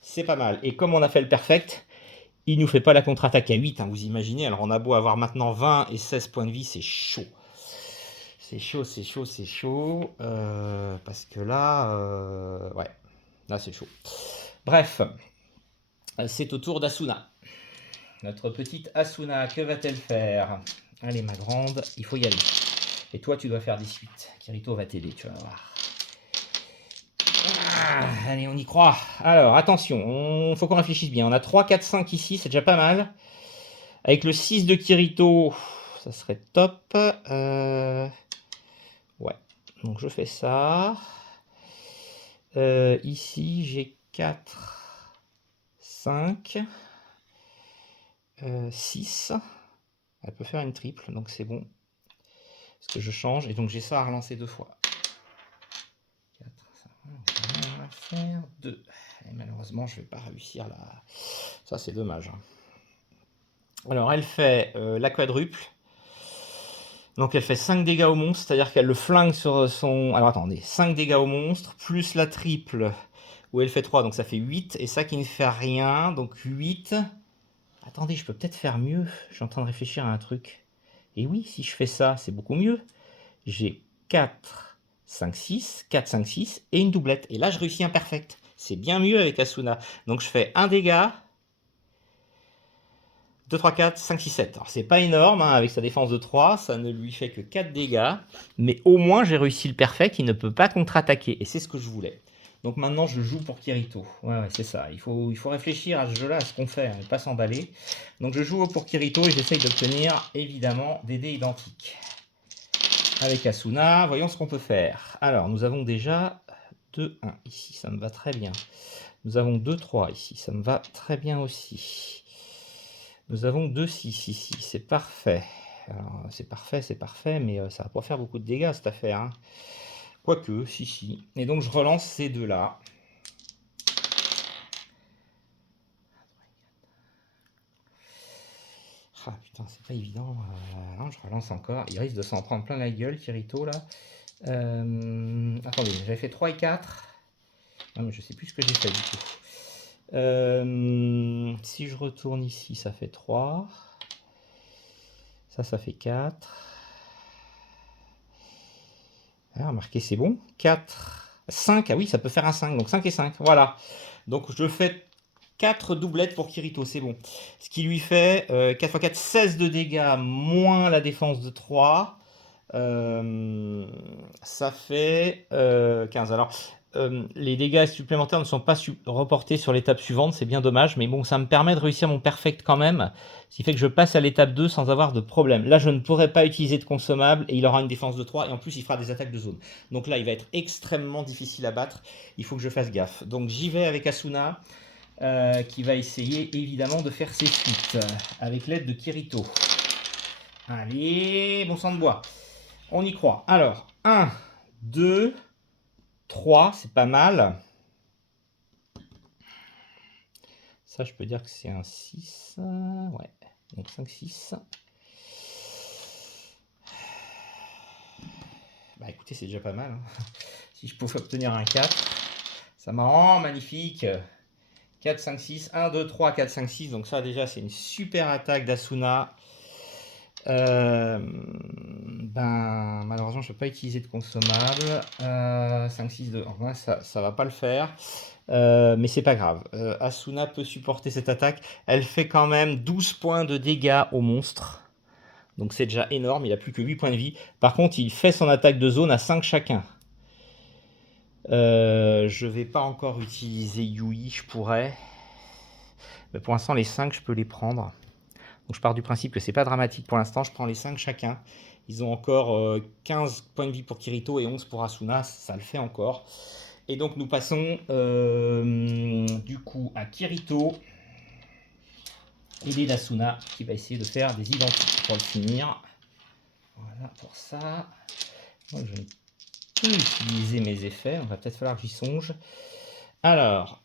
C'est pas mal. Et comme on a fait le perfect, il nous fait pas la contre-attaque à 8. Hein, vous imaginez. Alors on a beau avoir maintenant 20 et 16 points de vie. C'est chaud. C'est chaud, c'est chaud, c'est chaud. Parce que là, ouais, là c'est chaud. Bref, c'est au tour d'Asuna. Notre petite Asuna, que va-t-elle faire? Allez, ma grande, il faut y aller. Et toi, tu dois faire des suites. Kirito va t'aider, tu vas voir. Allez, on y croit. Alors, attention, faut qu'on réfléchisse bien. On a 3, 4, 5 ici, c'est déjà pas mal. Avec le 6 de Kirito, ça serait top. Ouais, donc je fais ça. Ici, j'ai 4, 5, 6. Elle peut faire une triple, donc c'est bon. Parce que je change, et donc j'ai ça à relancer 2 fois. 4, 5, on va faire 2. Et malheureusement, je ne vais pas réussir là. Ça, c'est dommage. Alors, elle fait la quadruple. Donc elle fait 5 dégâts au monstre, c'est-à-dire qu'elle le flingue sur son... Alors attendez, 5 dégâts au monstre, plus la triple, où elle fait 3, donc ça fait 8, et ça qui ne fait rien, donc 8. Attendez, je peux peut-être faire mieux, je suis en train de réfléchir à un truc. Et oui, si je fais ça, c'est beaucoup mieux. J'ai 4, 5, 6, 4, 5, 6, et une doublette. Et là, je réussis un perfect. C'est bien mieux avec Asuna. Donc je fais 1 dégât, 2, 3, 4, 5, 6, 7. Alors c'est pas énorme, hein, avec sa défense de 3, ça ne lui fait que 4 dégâts, mais au moins j'ai réussi le perfect, il ne peut pas contre-attaquer, et c'est ce que je voulais. Donc maintenant je joue pour Kirito. Ouais, c'est ça, il faut réfléchir à ce jeu-là, à ce qu'on fait, et pas s'emballer. Donc je joue pour Kirito et j'essaye d'obtenir évidemment des dés identiques. Avec Asuna, voyons ce qu'on peut faire. Alors nous avons déjà 2, 1 ici, ça me va très bien. Nous avons 2, 3 ici, ça me va très bien aussi. Nous avons 2 6 ici, c'est parfait. C'est parfait, mais ça va pas faire beaucoup de dégâts cette affaire. Hein. Quoique, si. Et donc je relance ces deux-là. Ah putain, c'est pas évident. Non, je relance encore. Il risque de s'en prendre plein la gueule, Kirito, là. Attendez, j'avais fait 3 et 4. Non, mais je sais plus ce que j'ai fait du coup. Si je retourne ici, ça fait 3. Ça fait 4. Ah, remarquez, c'est bon. 4, 5. Ah oui, ça peut faire un 5. Donc 5 et 5. Voilà. Donc je fais 4 doublettes pour Kirito, c'est bon. Ce qui lui fait 4 x 4, 16 de dégâts, moins la défense de 3. Ça fait 15. Alors, les dégâts supplémentaires ne sont pas reportés sur l'étape suivante, c'est bien dommage, mais bon, ça me permet de réussir mon perfect quand même, ce qui fait que je passe à l'étape 2 sans avoir de problème. Là, je ne pourrai pas utiliser de consommable, et il aura une défense de 3, et en plus, il fera des attaques de zone. Donc là, il va être extrêmement difficile à battre, il faut que je fasse gaffe. Donc j'y vais avec Asuna, qui va essayer évidemment de faire ses suites, avec l'aide de Kirito. Allez, bon sang de bois. On y croit. Alors, 1, 2, 3, c'est pas mal. Ça, je peux dire que c'est un 6. Ouais, donc 5, 6. Bah écoutez, c'est déjà pas mal. Hein. Si je pouvais obtenir un 4, ça me rend magnifique. 4, 5, 6. 1, 2, 3, 4, 5, 6. Donc ça, déjà, c'est une super attaque d'Asuna. Malheureusement, je ne peux pas utiliser de consommable. 5, 6, 2. Enfin, ça ne va pas le faire. Mais c'est pas grave. Asuna peut supporter cette attaque. Elle fait quand même 12 points de dégâts au monstre. Donc c'est déjà énorme. Il a plus que 8 points de vie. Par contre, il fait son attaque de zone à 5 chacun. Je vais pas encore utiliser Yui. Je pourrais. Mais pour l'instant, les 5, je peux les prendre. Donc je pars du principe que c'est pas dramatique pour l'instant. Je prends les 5 chacun. Ils ont encore 15 points de vie pour Kirito et 11 pour Asuna. Ça le fait encore. Et donc nous passons du coup à Kirito, aidé d'Asuna, qui va essayer de faire des identiques pour le finir. Voilà pour ça. Moi, je ne peux utiliser mes effets, on va peut-être falloir que j'y songe. Alors,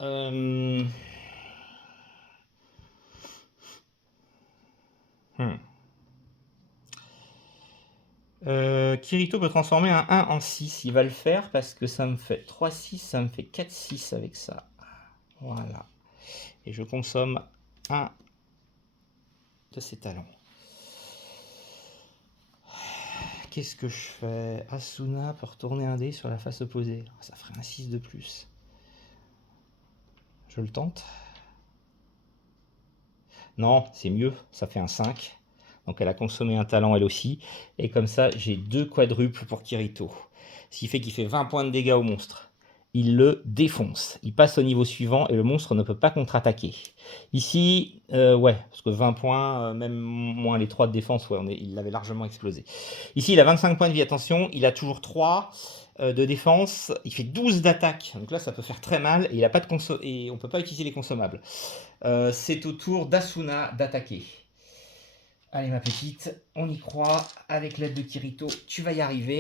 Kirito peut transformer un 1 en 6. Il va le faire parce que ça me fait 3, 6, ça me fait 4, 6 avec ça. Voilà. Et je consomme un de ces talents. Qu'est-ce que je fais? Asuna peut retourner un dé sur la face opposée. Ça ferait un 6 de plus. Je le tente. Non, c'est mieux. Ça fait un 5. Donc elle a consommé un talent elle aussi. Et comme ça, j'ai 2 quadruples pour Kirito. Ce qui fait qu'il fait 20 points de dégâts au monstre. Il le défonce. Il passe au niveau suivant et le monstre ne peut pas contre-attaquer. Ici, ouais, parce que 20 points, même moins les 3 de défense, ouais, il l'avait largement explosé. Ici, il a 25 points de vie, attention, il a toujours 3 de défense, il fait 12 d'attaque, donc là ça peut faire très mal, et, il a pas de et on ne peut pas utiliser les consommables. C'est au tour d'Asuna d'attaquer. Allez ma petite, on y croit, avec l'aide de Kirito, tu vas y arriver.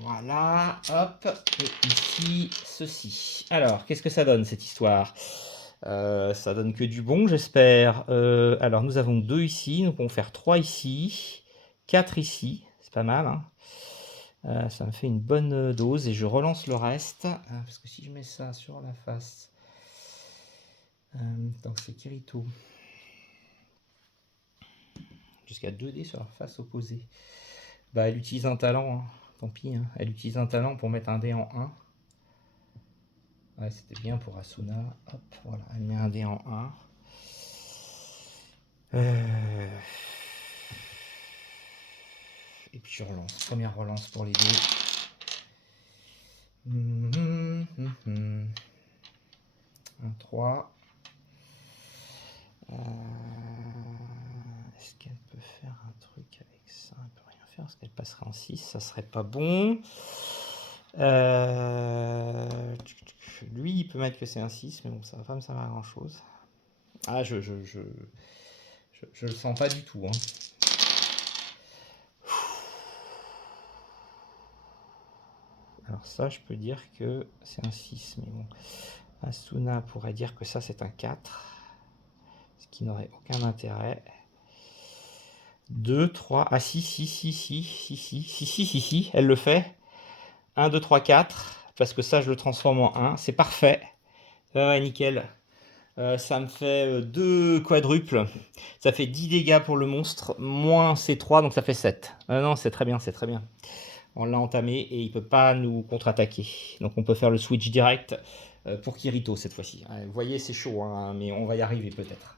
Voilà, hop, et ici, ceci. Alors, qu'est-ce que ça donne cette histoire? Ça donne que du bon, j'espère. Alors, nous avons 2 ici, donc on va faire 3 ici, 4 ici, c'est pas mal. Hein. Ça me fait une bonne dose et je relance le reste. Parce que si je mets ça sur la face, donc c'est Kirito. Jusqu'à 2 dés sur la face opposée. Bah, elle utilise un talent, hein. Tant pis. Hein. Elle utilise un talent pour mettre un dé en 1. Ouais, c'était bien pour Asuna. Hop, voilà, elle met un dé en 1. Et puis je relance. Première relance pour les dés. Un 3. Est-ce qu'elle peut faire un truc avec ça? Elle peut rien faire parce qu'elle passerait en 6. Ça serait pas bon. Lui, il peut mettre que c'est un 6, mais bon, ça va pas me servir à grand chose. Ah, je le sens pas du tout. Hein. Alors ça, je peux dire que c'est un 6, mais bon. Asuna pourrait dire que ça, c'est un 4. Ce qui n'aurait aucun intérêt. 2, 3. Ah si, elle le fait. 1, 2, 3, 4. Parce que ça, je le transforme en 1. C'est parfait. Ouais, nickel. Ça me fait 2 quadruples. Ça fait 10 dégâts pour le monstre, moins C3, donc ça fait 7. Non, c'est très bien, c'est très bien. On l'a entamé et il peut pas nous contre-attaquer. Donc on peut faire le switch direct pour Kirito cette fois-ci. Vous voyez, c'est chaud, hein, mais on va y arriver peut-être.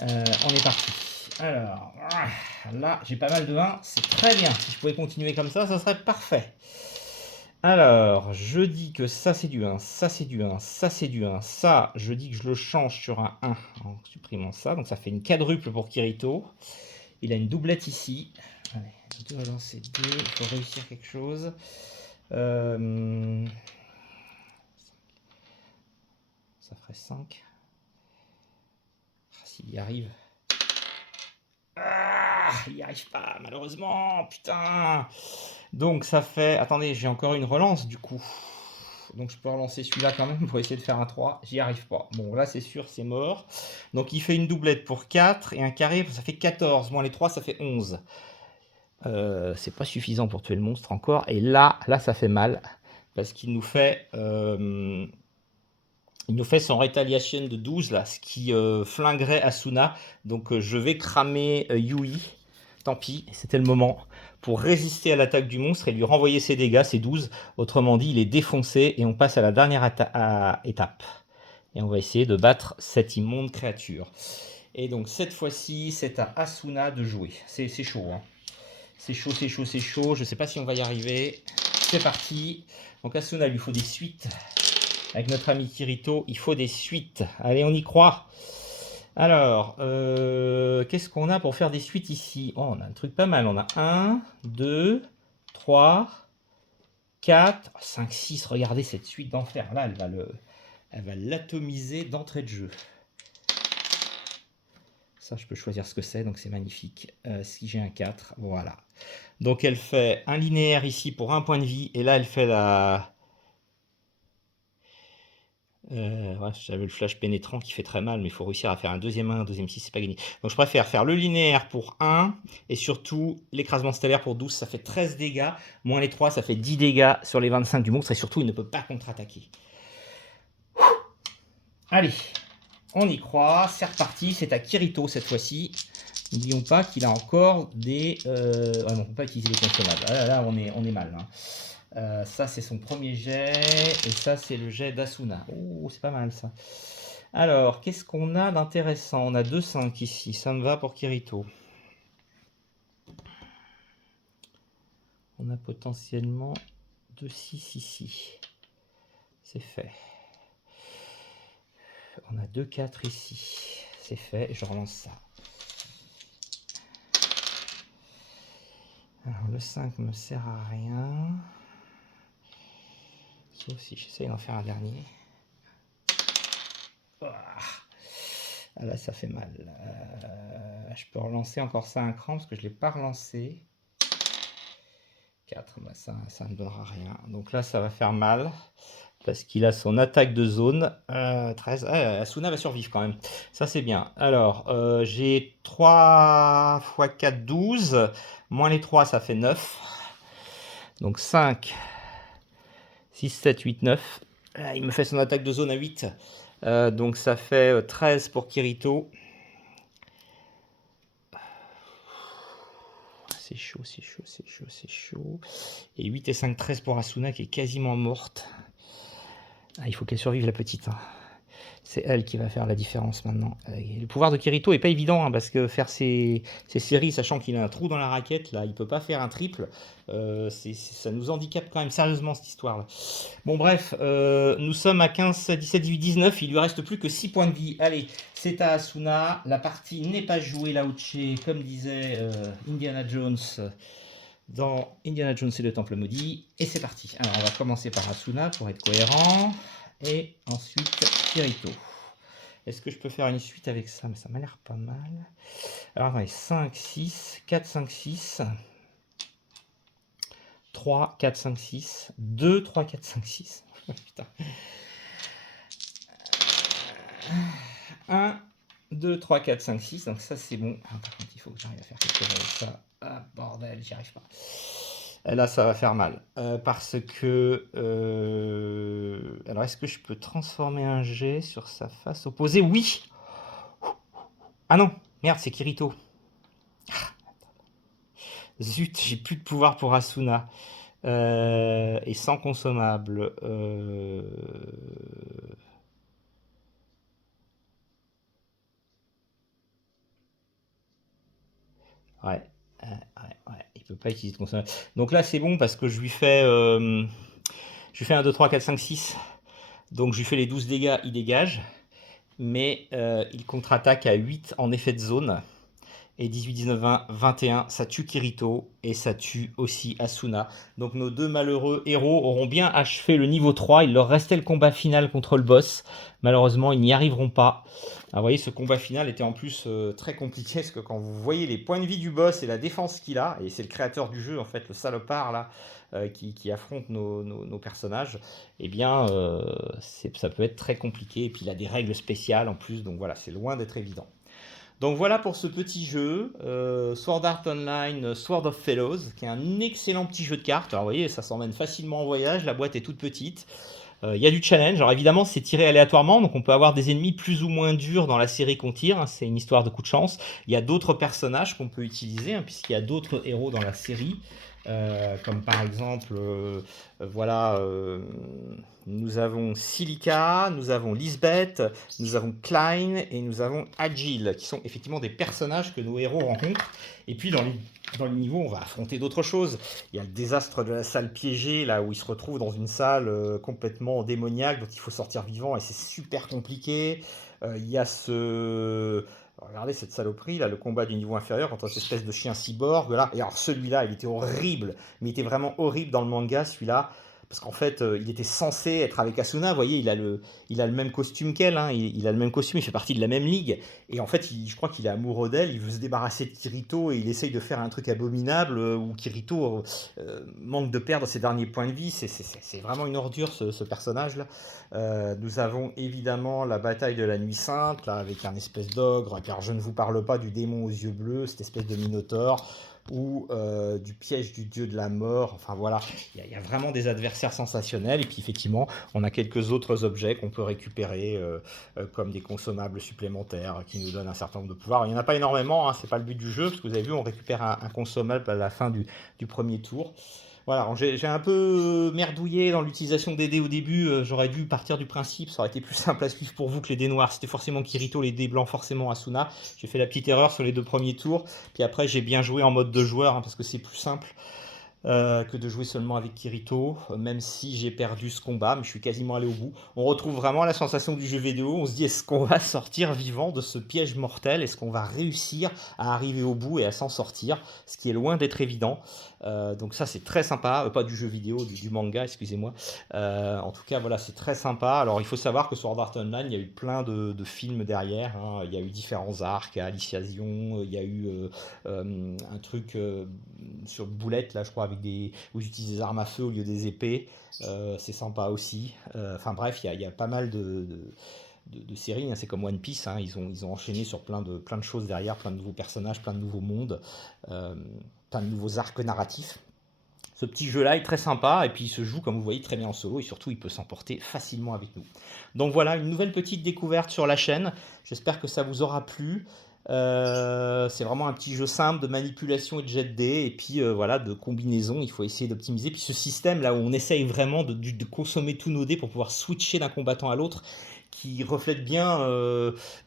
On est parti. Alors, là, j'ai pas mal de 1, c'est très bien. Si je pouvais continuer comme ça serait parfait. Alors, je dis que ça c'est du 1, ça c'est du 1, ça c'est du 1, ça, je dis que je le change sur un 1 en supprimant ça. Donc ça fait une quadruple pour Kirito. Il a une doublette ici. Allez, 2 à lancer 2, il faut réussir quelque chose. Ça ferait 5. Ah, s'il y arrive. Ah, il n'y arrive pas, malheureusement, putain. Donc ça fait... Attendez, j'ai encore une relance du coup. Donc je peux relancer celui-là quand même pour essayer de faire un 3. J'y arrive pas. Bon, là c'est sûr, c'est mort. Donc il fait une doublette pour 4 et un carré, ça fait 14. Moins les 3, ça fait 11. C'est pas suffisant pour tuer le monstre encore. Et là ça fait mal. Parce qu'il nous fait... il nous fait son retaliation de 12, là, ce qui flinguerait Asuna. Donc je vais cramer Yui. Tant pis, c'était le moment pour résister à l'attaque du monstre et lui renvoyer ses dégâts, ses 12. Autrement dit, il est défoncé et on passe à la dernière étape. Et on va essayer de battre cette immonde créature. Et donc cette fois-ci, c'est à Asuna de jouer. C'est chaud, hein. C'est chaud, c'est chaud, c'est chaud. Je ne sais pas si on va y arriver. C'est parti. Donc Asuna, il lui faut des suites. Avec notre ami Kirito, il faut des suites. Allez, on y croit. Alors, qu'est-ce qu'on a pour faire des suites ici? Oh, on a un truc pas mal. On a 1, 2, 3, 4, 5, 6. Regardez cette suite d'enfer. Là, elle va l'atomiser d'entrée de jeu. Ça, je peux choisir ce que c'est, donc c'est magnifique. Si j'ai un 4, voilà. Donc, elle fait un linéaire ici pour un point de vie. Et là, elle fait la... ouais, j'avais le flash pénétrant qui fait très mal, mais il faut réussir à faire un deuxième 1, un deuxième 6, c'est pas gagné. Donc je préfère faire le linéaire pour 1, et surtout l'écrasement stellaire pour 12, ça fait 13 dégâts, moins les 3, ça fait 10 dégâts sur les 25 du monstre, et surtout il ne peut pas contre-attaquer. Allez, on y croit, c'est reparti, c'est à Kirito cette fois-ci. N'oublions pas qu'il a encore des... ouais, on ne peut pas utiliser les consommables, là on est mal, hein. Ça c'est son premier jet et ça c'est le jet d'Asuna. Oh, c'est pas mal ça. Alors, qu'est-ce qu'on a d'intéressant? On a 2-5 ici, ça me va pour Kirito. On a potentiellement 2-6 ici. C'est fait. On a 2-4 ici. C'est fait, je relance ça. Alors, le 5 me sert à rien. Sauf si j'essaye d'en faire un dernier. Ah là, ça fait mal. Je peux relancer encore ça un cran parce que je ne l'ai pas relancé. 4, bah ça ne donnera rien. Donc là, ça va faire mal parce qu'il a son attaque de zone. 13. Asuna va survivre quand même. Ça, c'est bien. Alors, j'ai 3 x 4, 12. Moins les 3, ça fait 9. Donc 5, 6, 7, 8, 9. Il me fait son attaque de zone à 8. Donc ça fait 13 pour Kirito. C'est chaud, c'est chaud, c'est chaud, c'est chaud. Et 8 et 5, 13 pour Asuna qui est quasiment morte. Ah, il faut qu'elle survive la petite, hein. C'est elle qui va faire la différence maintenant. Le pouvoir de Kirito est pas évident, hein, parce que faire ces séries, sachant qu'il a un trou dans la raquette, là, il peut pas faire un triple. Ça nous handicape quand même sérieusement cette histoire-là. Bon bref, nous sommes à 15, 17, 18, 19. Il lui reste plus que 6 points de vie. Allez, c'est à Asuna. La partie n'est pas jouée, Lao-Tse, comme disait Indiana Jones dans Indiana Jones et le Temple Maudit. Et c'est parti. Alors on va commencer par Asuna pour être cohérent. Et ensuite Kirito. Est-ce que je peux faire une suite avec ça? Mais ça m'a l'air pas mal. Alors attendez, 5, 6, 4, 5, 6. 3, 4, 5, 6. 2, 3, 4, 5, 6. Putain. 1, 2, 3, 4, 5, 6. Donc ça, c'est bon. Ah, par contre, il faut que j'arrive à faire quelque chose avec ça. Ah, bordel, j'y arrive pas. Et là, ça va faire mal. Parce que... alors, est-ce que je peux transformer un jet sur sa face opposée? Oui. Ah non, merde, c'est Kirito. Zut, j'ai plus de pouvoir pour Asuna. Et sans consommable. Ouais. Il peut pas utiliser de consommable. Donc là, c'est bon parce que je lui fais 1, 2, 3, 4, 5, 6. Donc je lui fais les 12 dégâts, il dégage. Mais il contre-attaque à 8 en effet de zone. Et 18, 19, 20, 21, ça tue Kirito et ça tue aussi Asuna. Donc nos deux malheureux héros auront bien achevé le niveau 3. Il leur restait le combat final contre le boss. Malheureusement, ils n'y arriveront pas. Alors, vous voyez, ce combat final était en plus très compliqué parce que quand vous voyez les points de vie du boss et la défense qu'il a, et c'est le créateur du jeu, en fait, le salopard là, qui affronte nos personnages, eh bien, ça peut être très compliqué. Et puis il a des règles spéciales en plus, donc voilà, c'est loin d'être évident. Donc voilà pour ce petit jeu, Sword Art Online Sword of Fellows, qui est un excellent petit jeu de cartes. Alors vous voyez, ça s'emmène facilement en voyage, la boîte est toute petite. Il y a du challenge, alors évidemment c'est tiré aléatoirement, donc on peut avoir des ennemis plus ou moins durs dans la série qu'on tire, hein, c'est une histoire de coup de chance. Il y a d'autres personnages qu'on peut utiliser, hein, puisqu'il y a d'autres héros dans la série. Comme par exemple, nous avons Silica, nous avons Lisbeth, nous avons Klein et nous avons Agile, qui sont effectivement des personnages que nos héros rencontrent. Et puis dans les niveaux, on va affronter d'autres choses. Il y a le désastre de la salle piégée, là où ils se retrouvent dans une salle complètement démoniaque, dont il faut sortir vivant, et c'est super compliqué. Il y a regardez cette saloperie là, le combat du niveau inférieur contre cette espèce de chien cyborg là. Et alors celui-là, il était horrible, mais il était vraiment horrible dans le manga celui-là. Parce qu'en fait, il était censé être avec Asuna, vous voyez, il a le même costume qu'elle, hein, il a le même costume, il fait partie de la même ligue. Et en fait, je crois qu'il est amoureux d'elle, il veut se débarrasser de Kirito et il essaye de faire un truc abominable où Kirito manque de perdre ses derniers points de vie. C'est vraiment une ordure ce personnage-là. Nous avons évidemment la bataille de la nuit sainte, là, avec un espèce d'ogre, car je ne vous parle pas du démon aux yeux bleus, cette espèce de minotaure, ou du piège du dieu de la mort. Enfin voilà, il y a vraiment des adversaires sensationnels. Et puis effectivement, on a quelques autres objets qu'on peut récupérer, comme des consommables supplémentaires qui nous donnent un certain nombre de pouvoirs. Il n'y en a pas énormément, hein, c'est pas le but du jeu, parce que vous avez vu, on récupère un consommable à la fin du premier tour. Voilà, j'ai un peu merdouillé dans l'utilisation des dés au début. J'aurais dû partir du principe, ça aurait été plus simple à suivre pour vous que les dés noirs. C'était forcément Kirito, les dés blancs forcément Asuna. J'ai fait la petite erreur sur les 2 premiers tours. Puis après, j'ai bien joué en mode 2 joueurs, hein, parce que c'est plus simple que de jouer seulement avec Kirito, même si j'ai perdu ce combat, mais je suis quasiment allé au bout. On retrouve vraiment la sensation du jeu vidéo, on se dit est-ce qu'on va sortir vivant de ce piège mortel, est-ce qu'on va réussir à arriver au bout et à s'en sortir, ce qui est loin d'être évident. Donc ça c'est très sympa, pas du jeu vidéo, du manga, excusez-moi. En tout cas voilà, c'est très sympa. Alors il faut savoir que sur Sword Art Online, il y a eu plein de films derrière, hein. Il y a eu différents arcs, Alicization, il y a eu un truc sur Boulette, là je crois, où ils utilisent des armes à feu au lieu des épées. C'est sympa aussi. Enfin bref, il y a pas mal de séries, hein. C'est comme One Piece, hein. Ils ont enchaîné sur plein de choses derrière, plein de nouveaux personnages, plein de nouveaux mondes, plein de nouveaux arcs narratifs. Ce petit jeu-là est très sympa et puis il se joue, comme vous voyez, très bien en solo et surtout il peut s'emporter facilement avec nous. Donc voilà, une nouvelle petite découverte sur la chaîne. J'espère que ça vous aura plu. C'est vraiment un petit jeu simple de manipulation et de jet de dés et puis voilà, de combinaison. Il faut essayer d'optimiser. Puis ce système là où on essaye vraiment de consommer tous nos dés pour pouvoir switcher d'un combattant à l'autre, qui reflète bien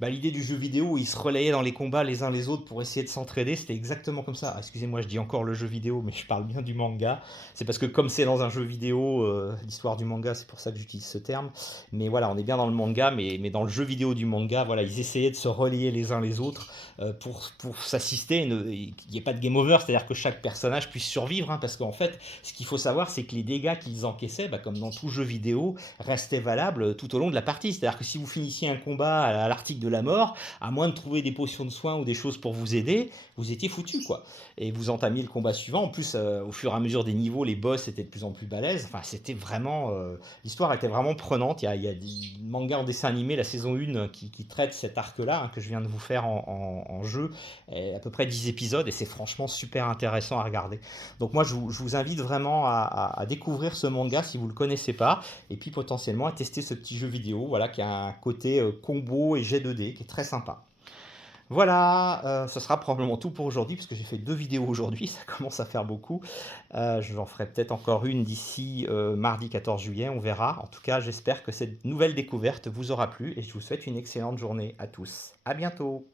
l'idée du jeu vidéo où ils se relayaient dans les combats les uns les autres pour essayer de s'entraider. C'était exactement comme ça. Ah, excusez-moi, je dis encore le jeu vidéo, mais je parle bien du manga. C'est parce que comme c'est dans un jeu vidéo, l'histoire du manga, c'est pour ça que j'utilise ce terme. Mais voilà, on est bien dans le manga, mais dans le jeu vidéo du manga, voilà, ils essayaient de se relayer les uns les autres pour s'assister, qu'il n'y ait pas de game over, c'est-à-dire que chaque personnage puisse survivre, hein, parce qu'en fait, ce qu'il faut savoir, c'est que les dégâts qu'ils encaissaient, comme dans tout jeu vidéo, restaient valables tout au long de la partie. C'est-à-dire C'est-à-dire que si vous finissiez un combat à l'article de la mort, à moins de trouver des potions de soins ou des choses pour vous aider, vous étiez foutu, quoi. Et vous entamiez le combat suivant. En plus, au fur et à mesure des niveaux, les boss étaient de plus en plus balèzes. Enfin, c'était vraiment... l'histoire était vraiment prenante. Il y a des mangas en dessin animé, la saison 1, qui traite cet arc-là, hein, que je viens de vous faire en jeu, à peu près 10 épisodes, et c'est franchement super intéressant à regarder. Donc moi, je vous invite vraiment à découvrir ce manga si vous ne le connaissez pas, et puis potentiellement à tester ce petit jeu vidéo, voilà, qui a un côté combo et jet 2D, qui est très sympa. Voilà, ce sera probablement tout pour aujourd'hui, parce que j'ai fait 2 vidéos aujourd'hui, ça commence à faire beaucoup. J'en ferai peut-être encore une d'ici mardi 14 juillet, on verra. En tout cas, j'espère que cette nouvelle découverte vous aura plu, et je vous souhaite une excellente journée à tous. À bientôt!